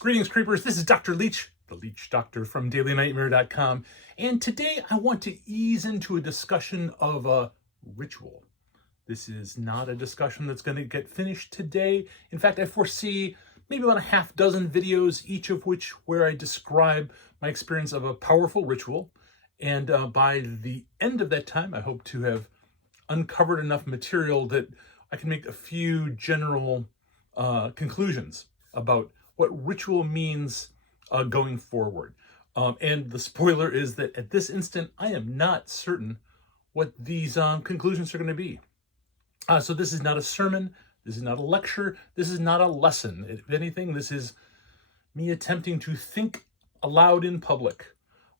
Greetings, creepers. This is Dr. Leech, the Leech Doctor from dailynightmare.com. And today I want to ease into a discussion of a ritual. This is not a discussion that's going to get finished today. In fact, I foresee maybe about a half dozen videos, each of which where I describe my experience of a powerful ritual. And by the end of that time, I hope to have uncovered enough material that I can make a few general conclusions about what ritual means going forward. And the spoiler is that at this instant, I am not certain what these conclusions are going to be. So this is not a sermon. This is not a lecture. This is not a lesson. If anything, this is me attempting to think aloud in public.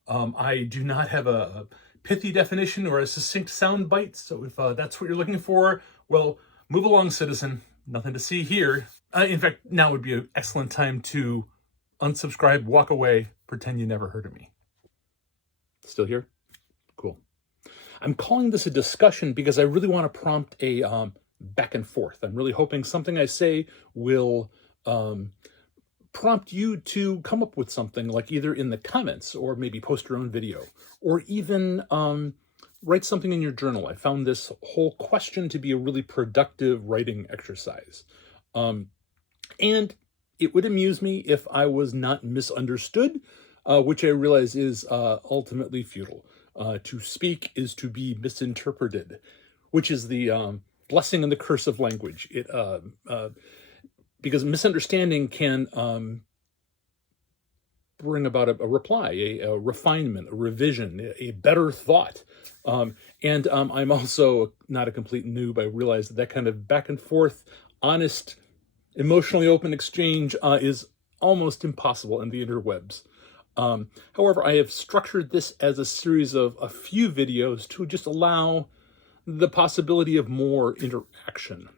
I do not have a pithy definition or a succinct soundbite. So if that's what you're looking for, well, move along, citizen. Nothing to see here. In fact, now would be an excellent time to unsubscribe, walk away, pretend you never heard of me. Still here? Cool. I'm calling this a discussion because I really want to prompt a back and forth. I'm really hoping something I say will prompt you to come up with something, like either in the comments or maybe post your own video, or even write something in your journal. I found this whole question to be a really productive writing exercise. And it would amuse me if I was not misunderstood, which I realize is ultimately futile. To speak is to be misinterpreted, which is the blessing and the curse of language. Because misunderstanding can bring about a reply, a refinement, a revision, a better thought. And I'm also not a complete noob. I realize that kind of back and forth, honest, emotionally open exchange is almost impossible in the interwebs. However, I have structured this as a series of a few videos to just allow the possibility of more interaction.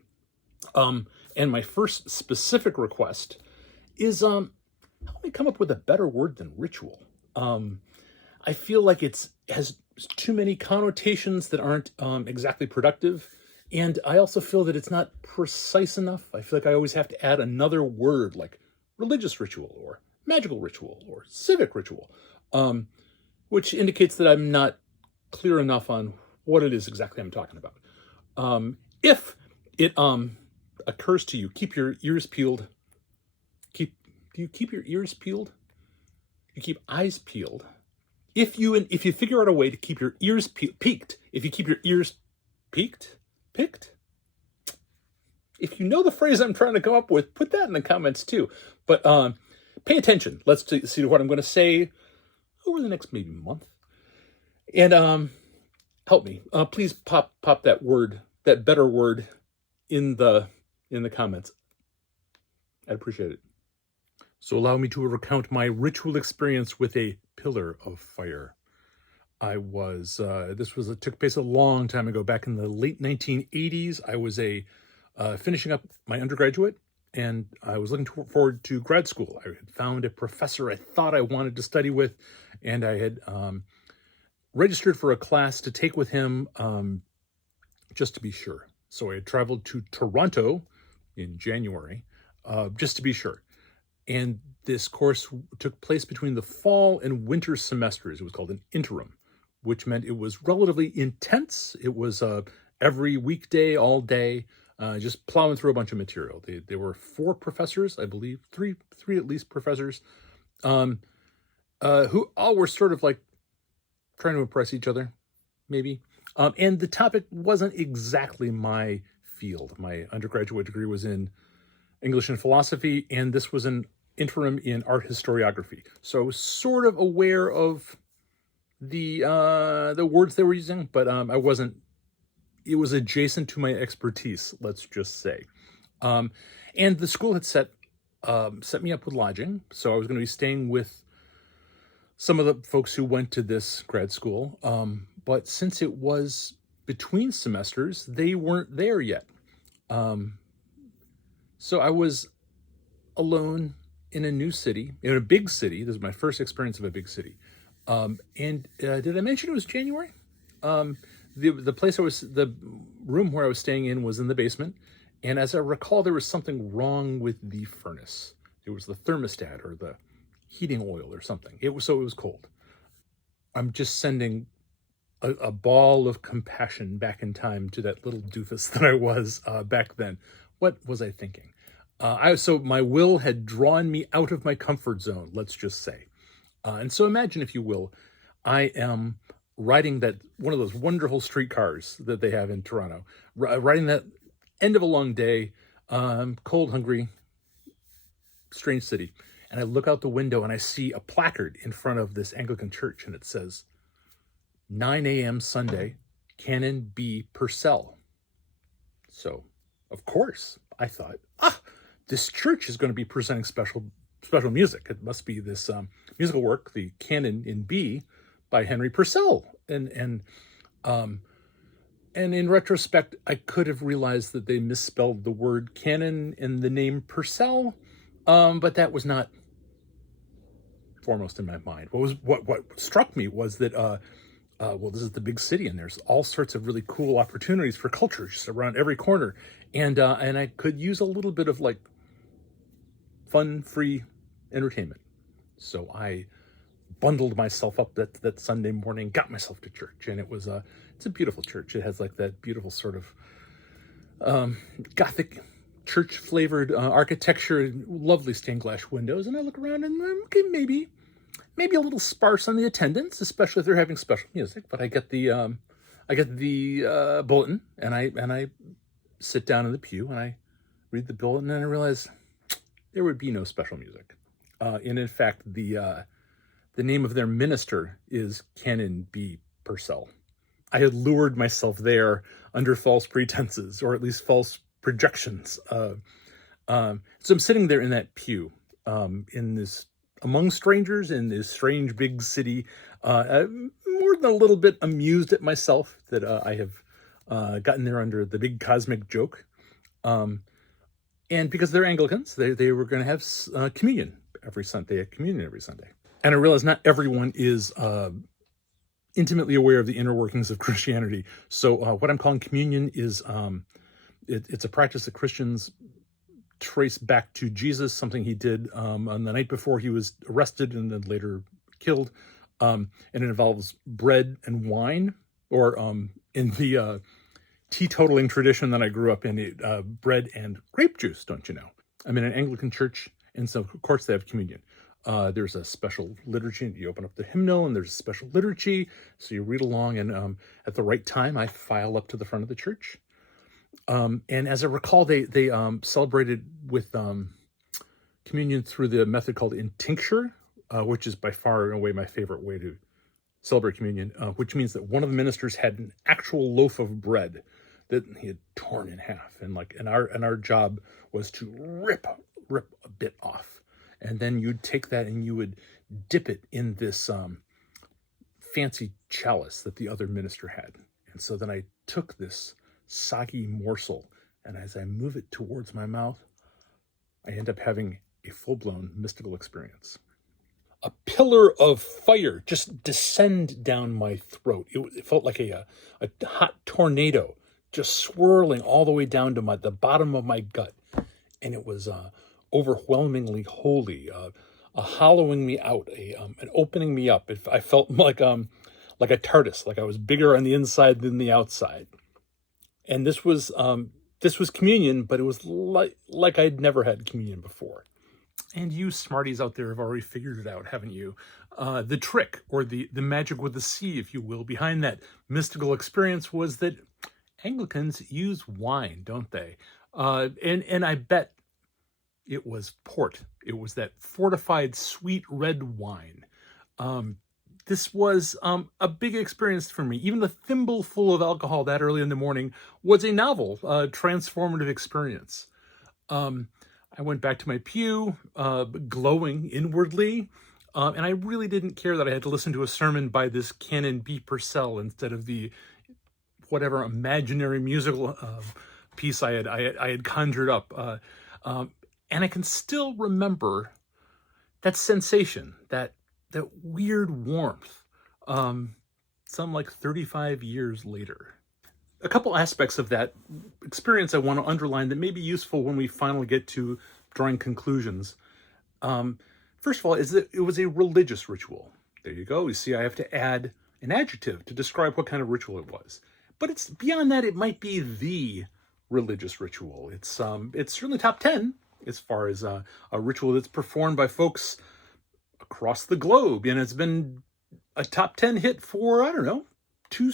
And my first specific request is help me come up with a better word than ritual. I feel like it has too many connotations that aren't exactly productive. And I also feel that it's not precise enough. I feel like I always have to add another word like religious ritual or magical ritual or civic ritual, which indicates that I'm not clear enough on what it is exactly I'm talking about. If it occurs to you, keep your ears peeled. Do you keep your ears peeled? You keep eyes peeled. If you figure out a way to keep your ears peaked, if you keep your ears picked. If you know the phrase I'm trying to come up with, put that in the comments too. But pay attention. Let's see what I'm going to say over the next maybe month. And help me. Please pop that word, that better word, in the comments. I'd appreciate it. So allow me to recount my ritual experience with a pillar of fire. It took place a long time ago, back in the late 1980s. I was finishing up my undergraduate, and I was looking forward to grad school. I had found a professor I thought I wanted to study with, and I had registered for a class to take with him just to be sure. So I had traveled to Toronto in January just to be sure. And this course took place between the fall and winter semesters. It was called an interim, which meant it was relatively intense. It was every weekday, all day, just plowing through a bunch of material. There were 4 professors, I believe, three at least professors, who all were sort of like trying to impress each other, maybe. And the topic wasn't exactly my field. My undergraduate degree was in English and philosophy, and this was an interim in art historiography. So I was sort of aware of the words they were using, but I wasn't. It was adjacent to my expertise, let's just say. And the school had set me up with lodging, so I was going to be staying with some of the folks who went to this grad school. But since it was between semesters, they weren't there yet. So I was alone in a new city, in a big city. This is my first experience of a big city. And did I mention it was January? The room where I was staying in was in the basement. And as I recall, there was something wrong with the furnace. It was the thermostat or the heating oil or something. It was cold. I'm just sending a ball of compassion back in time to that little doofus that I was back then. What was I thinking? So my will had drawn me out of my comfort zone, let's just say. And so imagine, if you will, I am riding that one of those wonderful streetcars that they have in Toronto, riding that end of a long day, cold, hungry, strange city. And I look out the window and I see a placard in front of this Anglican church, and it says, 9 a.m. Sunday, Canon B. Purcell. So, of course, I thought, this church is going to be presenting special music. It must be this musical work, the Canon in B, by Henry Purcell. And in retrospect, I could have realized that they misspelled the word canon in the name Purcell, but that was not foremost in my mind. What struck me was that this is the big city, and there's all sorts of really cool opportunities for culture just around every corner, and I could use a little bit of like fun, free entertainment. So I bundled myself up that Sunday morning, got myself to church, and it's a beautiful church. It has like that beautiful sort of Gothic church flavored architecture, lovely stained glass windows, and I look around and okay, maybe a little sparse on the attendance, especially if they're having special music. But I get the bulletin, and I sit down in the pew and I read the bulletin, and I realize there would be no special music. And in fact, the name of their minister is Canon B. Purcell. I had lured myself there under false pretenses, or at least false projections. So I'm sitting there in that pew, in this, among strangers in this strange big city, more than a little bit amused at myself that I have gotten there under the big cosmic joke. And because they're Anglicans, they were going to have communion every Sunday. They had communion every Sunday. And I realize not everyone is intimately aware of the inner workings of Christianity. So what I'm calling communion is it's a practice that Christians trace back to Jesus, something he did on the night before he was arrested and then later killed. And it involves bread and wine, or in the teetotaling tradition that I grew up in, bread and grape juice, don't you know? I'm in an Anglican church, and so of course they have communion. There's a special liturgy. You open up the hymnal, and there's a special liturgy. So you read along, and at the right time, I file up to the front of the church. And as I recall, they celebrated with communion through the method called intincture, which is by far and away my favorite way to celebrate communion, which means that one of the ministers had an actual loaf of bread that he had torn in half, and our job was to rip a bit off. And then you'd take that and you would dip it in this fancy chalice that the other minister had. And so then I took this soggy morsel, and as I move it towards my mouth, I end up having a full-blown mystical experience. A pillar of fire just descend down my throat. It felt like a hot tornado just swirling all the way down to the bottom of my gut. And it was overwhelmingly holy, a hollowing me out, an opening me up. I felt like a TARDIS, like I was bigger on the inside than the outside. And this was communion, but it was like I'd never had communion before. And you smarties out there have already figured it out, haven't you? The trick, or the magic with the C, if you will, behind that mystical experience was that Anglicans use wine, don't they? And I bet it was port. It was that fortified sweet red wine. This was a big experience for me. Even the thimble full of alcohol that early in the morning was a novel, transformative experience. I went back to my pew, glowing inwardly, and I really didn't care that I had to listen to a sermon by this Canon B. Purcell instead of the whatever imaginary musical piece I had conjured up. And I can still remember that sensation, that weird warmth, some like 35 years later. A couple aspects of that experience I want to underline that may be useful when we finally get to drawing conclusions. First of all, is that it was a religious ritual. There you go. You see, I have to add an adjective to describe what kind of ritual it was. But it's beyond that. It might be the religious ritual. It's certainly top 10 as far as a ritual that's performed by folks across the globe, and it's been a top 10 hit for, I don't know, two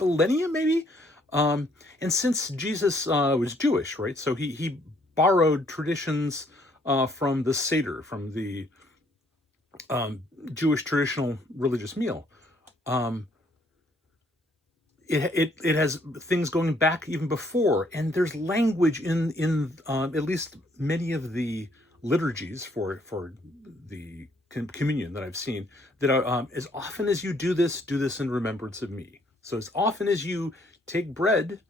millennia maybe. And since Jesus was Jewish, right? So he borrowed traditions from the Seder, from the Jewish traditional religious meal. It has things going back even before, and there's language in at least many of the liturgies for the communion that I've seen that are, as often as you do this in remembrance of me. So as often as you take bread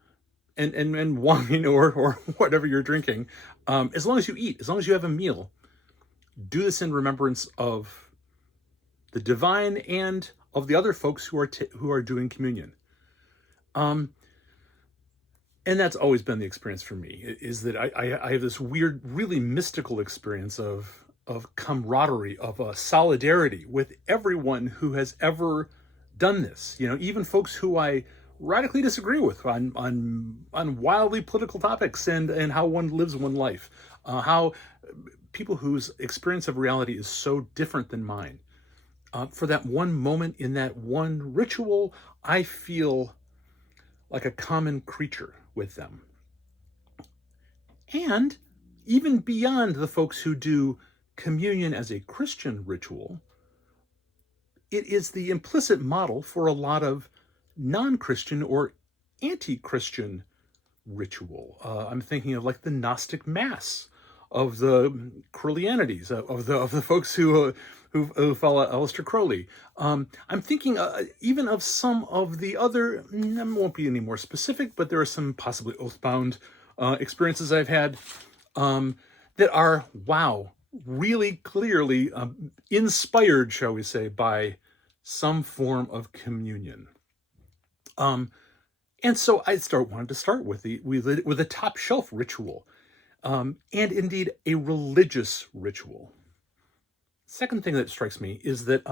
and wine or whatever you're drinking, as long as you eat, as long as you have a meal, do this in remembrance of the divine and of the other folks who are doing communion. And that's always been the experience for me, is that I have this weird, really mystical experience of camaraderie, of solidarity with everyone who has ever done this. You know, even folks who I radically disagree with on wildly political topics and how one lives one life, how people whose experience of reality is so different than mine. For that one moment in that one ritual, I feel like a common creature with them. And even beyond the folks who do communion as a Christian ritual, it is the implicit model for a lot of non-Christian or anti-Christian ritual. I'm thinking of like the Gnostic Mass, of the Crowleyanities, of the folks who follow Aleister Crowley. I'm thinking even of some of the other, I won't be any more specific, but there are some possibly oath-bound experiences I've had that are, wow, really clearly inspired, shall we say, by some form of communion. And so I wanted to start with the top shelf ritual, and indeed a religious ritual. Second thing that strikes me is that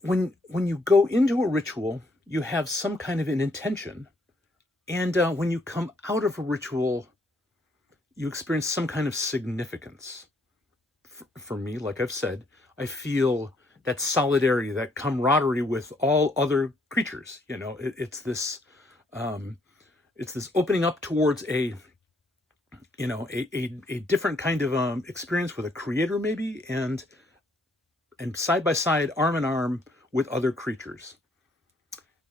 when you go into a ritual, you have some kind of an intention, and when you come out of a ritual, you experience some kind of significance. For me, like I've said, I feel that solidarity, that camaraderie with all other creatures. You know, it's this opening up towards a different kind of experience with a creator, maybe, and side by side, arm in arm with other creatures.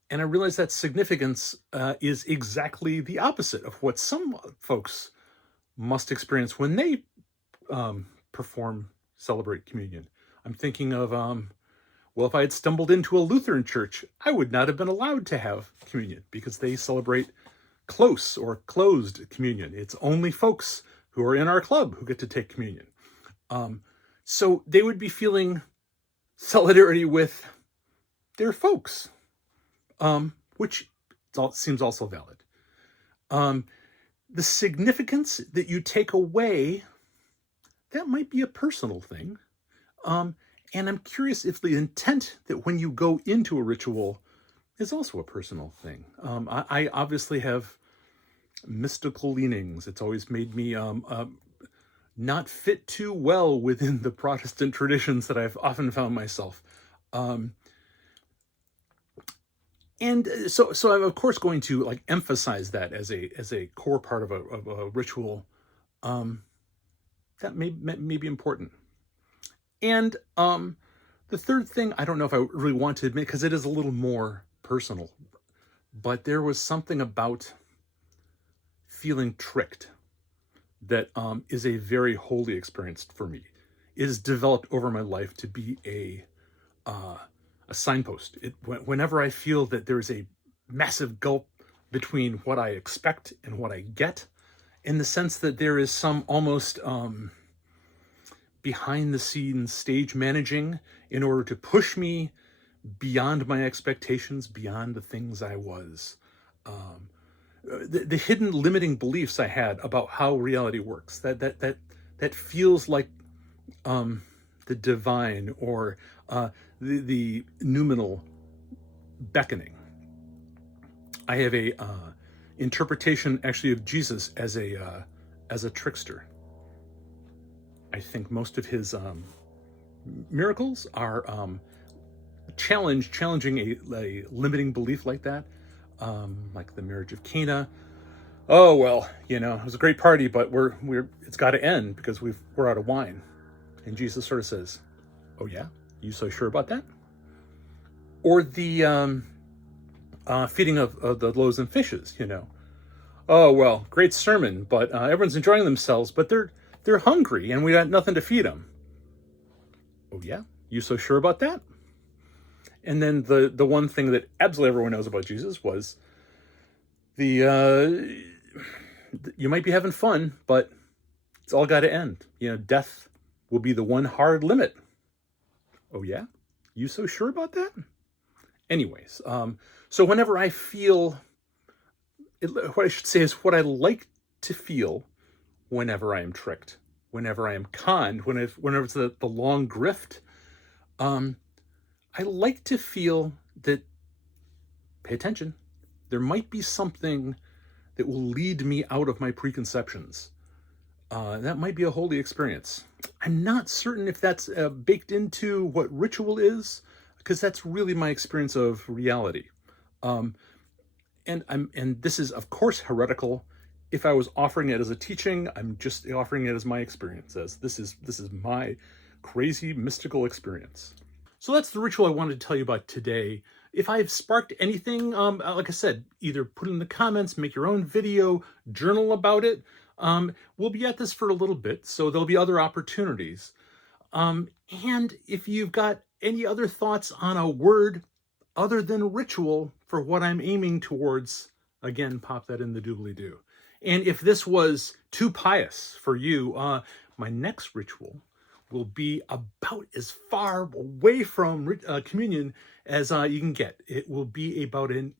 And I realize that significance is exactly the opposite of what some folks must experience when they celebrate communion. I'm thinking of, well, if I had stumbled into a Lutheran church, I would not have been allowed to have communion because they celebrate close or closed communion. It's only folks who are in our club who get to take communion. So they would be feeling solidarity with their folks, which seems also valid. The significance that you take away, that might be a personal thing. And I'm curious if the intent that when you go into a ritual is also a personal thing. I obviously have mystical leanings. It's always made me not fit too well within the Protestant traditions that I've often found myself. And so I'm of course going to like emphasize that as a core part of a ritual that may be important. And the third thing, I don't know if I really want to admit, because it is a little more personal, but there was something about feeling tricked that is a very holy experience for me. It has developed over my life to be a signpost. Whenever I feel that there is a massive gulf between what I expect and what I get, in the sense that there is some almost behind the scenes stage managing in order to push me beyond my expectations, beyond the things I was. The hidden limiting beliefs I had about how reality works, that that feels like the divine or the noumenal beckoning. I have a interpretation actually of Jesus as a trickster. I think most of his miracles are challenging a limiting belief like that, like the marriage of Cana. Oh well, it was a great party, but it's got to end because we're out of wine. And Jesus sort of says, "Oh yeah, you so sure about that?" Or the feeding of the loaves and fishes. Oh well, great sermon, but everyone's enjoying themselves, but they're hungry, and we got nothing to feed them. Oh yeah, you so sure about that? And then the one thing that absolutely everyone knows about Jesus was you might be having fun, but it's all got to end. Death will be the one hard limit. Oh yeah, you so sure about that? Anyways, so whenever I feel, what I should say is what I like to feel whenever I am tricked, whenever I am conned, whenever it's the long grift, I like to feel that, pay attention, there might be something that will lead me out of my preconceptions. That might be a holy experience. I'm not certain if that's baked into what ritual is, because that's really my experience of reality. And this is, of course, heretical. If I was offering it as a teaching, I'm just offering it as my experience. As this is my crazy mystical experience. So that's the ritual I wanted to tell you about today. If I've sparked anything, like I said, either put it in the comments, make your own video, journal about it. We'll be at this for a little bit, so there'll be other opportunities. And if you've got any other thoughts on a word other than ritual for what I'm aiming towards, again, pop that in the doobly-doo. And if this was too pious for you, my next ritual will be about as far away from communion as you can get. It will be about an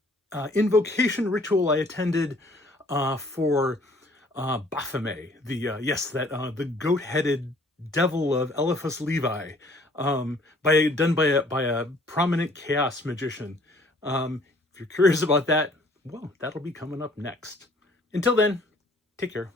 invocation ritual I attended for Baphomet, the goat-headed devil of Eliphas Levi, done by a prominent chaos magician. If you're curious about that, well, that'll be coming up next. Until then, take care.